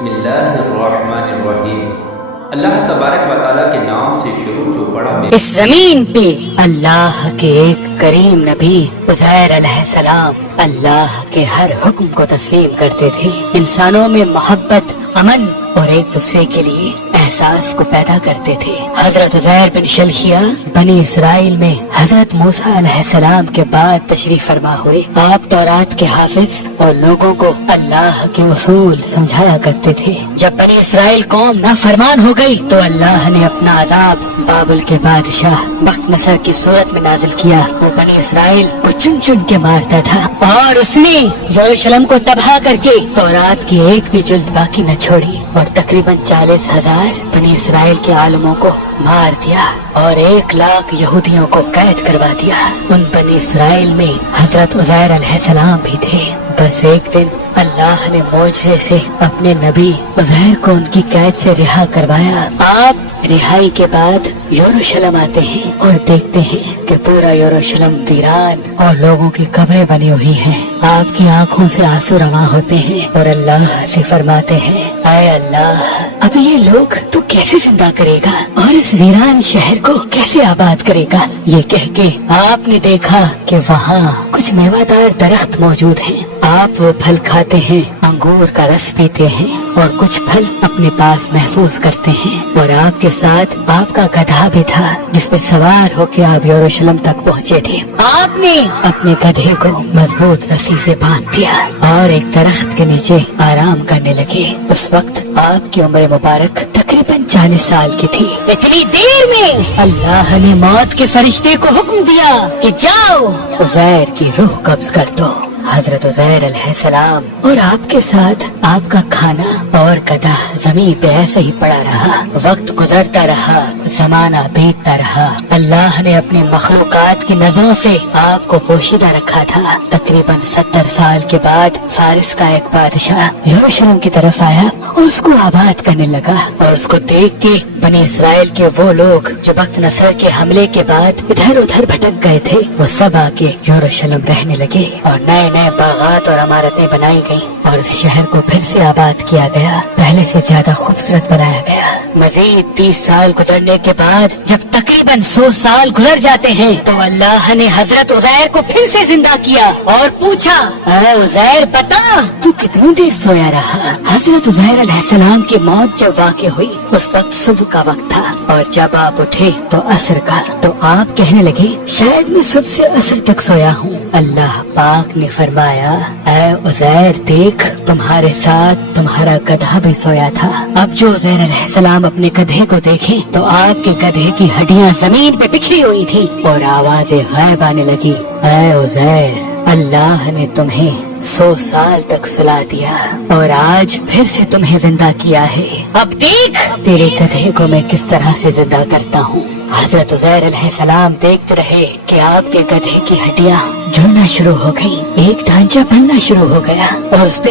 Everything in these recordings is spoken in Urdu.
بسم اللہ الرحمن الرحیم۔ اللہ تبارک و تعالیٰ کے نام سے شروع جو بڑا اس زمین پہ اللہ کے ایک کریم نبی عزیر علیہ السلام اللہ کے ہر حکم کو تسلیم کرتے تھے، انسانوں میں محبت، امن اور ایک دوسرے کے لیے احساس کو پیدا کرتے تھے۔ حضرت عزیر بن شلخیہ بنی اسرائیل میں حضرت موسیٰ علیہ السلام کے بعد تشریف فرما ہوئے۔ آپ تورات کے حافظ اور لوگوں کو اللہ کے اصول سمجھایا کرتے تھے۔ جب بنی اسرائیل قوم نافرمان ہو گئی تو اللہ نے اپنا عذاب بابل کے بادشاہ بخت نصر کی صورت میں نازل کیا۔ وہ بنی اسرائیل کو چن چن کے مارتا تھا اور اس نے یروشلم کو تباہ کر کے تورات کی ایک بھی جلد باقی نہ چھوڑی اور تقریباً 40,000 بنی اسرائیل کے عالموں کو مار دیا اور 1,00,000 یہودیوں کو قید کروا دیا۔ ان بنی اسرائیل میں حضرت عزیر علیہ السلام بھی تھے۔ بس ایک دن اللہ نے معجزے سے اپنے نبی عزیر کو ان کی قید سے رہا کروایا۔ آپ رہائی کے بعد یروشلم آتے ہیں اور دیکھتے ہیں کہ پورا یروشلم ویران اور لوگوں کی قبریں بنی ہوئی ہیں۔ آپ کی آنکھوں سے آنسو رواں ہوتے ہیں اور اللہ سے فرماتے ہیں، اے اللہ، اب یہ لوگ تو کیسے زندہ کرے گا اور اس ویران شہر کو کیسے آباد کرے گا؟ یہ کہہ کے آپ نے دیکھا کہ وہاں کچھ میوہ دار درخت موجود ہیں۔ آپ وہ پھل کھاتے ہیں، انگور کا رس پیتے ہیں اور کچھ پھل اپنے پاس محفوظ کرتے ہیں، اور آپ کے ساتھ آپ کا گدھا بھی تھا جس پہ سوار ہو کے آپ یروشلم تک پہنچے تھے۔ آپ نے اپنے گدھے کو مضبوط رسی سے باندھ دیا اور ایک درخت کے نیچے آرام کرنے لگے۔ اس وقت آپ کی عمر مبارک تقریباً 40 سال کی تھی۔ اتنی دیر میں اللہ نے موت کے فرشتے کو حکم دیا کہ جاؤ عزیر کی روح قبض کر دو۔ حضرت عزیر علیہ السلام اور آپ کے ساتھ آپ کا کھانا اور گدھا زمین پہ ایسے ہی پڑا رہا۔ وقت گزرتا رہا، زمانہ بیتتا رہا۔ اللہ نے اپنی مخلوقات کی نظروں سے آپ کو پوشیدہ رکھا تھا۔ تقریباً 70 سال کے بعد فارس کا ایک بادشاہ یروشلم کی طرف آیا اور اس کو آباد کرنے لگا، اور اس کو دیکھ کے بنی اسرائیل کے وہ لوگ جو بخت نصر کے حملے کے بعد ادھر ادھر بھٹک گئے تھے، وہ سب آ کے یروشلم رہنے لگے اور نئے نئے باغات اور عمارتیں بنائی گئیں اور اس شہر کو پھر سے آباد کیا گیا، پہلے سے زیادہ خوبصورت بنایا گیا۔ مزید 30 سال گزرنے کے بعد جب تقریباً 100 سال گزر جاتے ہیں تو اللہ نے حضرت عزیر کو پھر سے زندہ کیا اور پوچھا، اے عزیر بتا تو کتنی دیر سویا رہا؟ حضرت عزیر علیہ السلام کی موت جب واقع ہوئی اس وقت صبح کا وقت تھا، اور جب آپ اٹھے تو عصر کا۔ تو آپ کہنے لگے، شاید میں صبح سے عصر تک سویا ہوں۔ اللہ پاک نے فرمایا، اے عزیر دیکھ، تمہارے ساتھ تمہارا گدھا بھی سویا تھا۔ اب جو عزیر علیہ السلام اپنے گدھے کو دیکھیں تو آپ کے گدھے کی ہڈیاں زمین پہ بکھری ہوئی تھی اور آوازیں غائب آنے لگی۔ اے عزیر، اللہ نے تمہیں 100 سال تک سلا دیا اور آج پھر سے تمہیں زندہ کیا ہے۔ اب دیکھ تیرے گدھے کو میں کس طرح سے زندہ کرتا ہوں۔ حضرت عزیر علیہ السلام دیکھتے رہے کہ آپ کے گدھے کی ہڈیاں جڑنا شروع ہو گئی، ایک ڈھانچہ بننا شروع ہو گیا اور اس پہ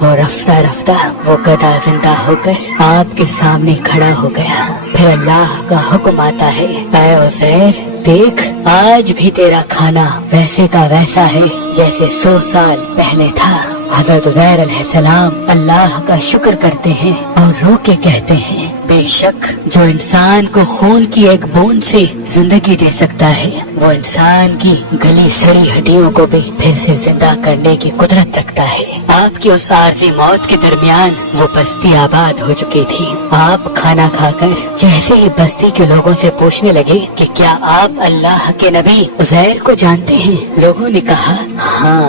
اور رفتہ رفتہ وہ گدھا زندہ ہو کر آپ کے سامنے کھڑا ہو گیا۔ پھر اللہ کا حکم آتا ہے، اے عزیر دیکھ، آج بھی تیرا کھانا ویسے کا ویسا ہے جیسے 100 سال پہلے تھا۔ حضرت عزیر علیہ السلام اللہ کا شکر کرتے ہیں اور رو کے کہتے ہیں، بے شک جو انسان کو خون کی ایک بوند سے زندگی دے سکتا ہے وہ انسان کی گلی سڑی ہڈیوں کو بھی پھر سے زندہ کرنے کی قدرت رکھتا ہے۔ آپ کی اس عارضی موت کے درمیان وہ بستی آباد ہو چکی تھی۔ آپ کھانا کھا کر جیسے ہی بستی کے لوگوں سے پوچھنے لگے کہ کیا آپ اللہ کے نبی عزیر کو جانتے ہیں؟ لوگوں نے کہا، ہاں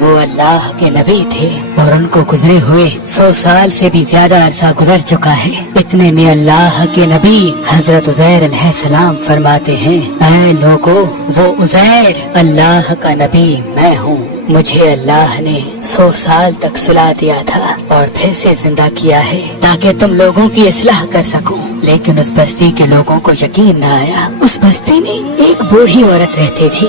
وہ اللہ کے نبی تھے اور ان کو گزرے ہوئے 100 سال سے بھی زیادہ عرصہ گزر چکا ہے۔ اتنے میں اللہ کے نبی حضرت عزیر علیہ السلام فرماتے ہیں، اے لوگو، وہ عزیر اللہ کا نبی میں ہوں۔ مجھے اللہ نے 100 سال تک سلا دیا تھا اور پھر سے زندہ کیا ہے تاکہ تم لوگوں کی اصلاح کر سکوں۔ لیکن اس بستی کے لوگوں کو یقین نہ آیا۔ اس بستی میں ایک بوڑھی عورت رہتی تھی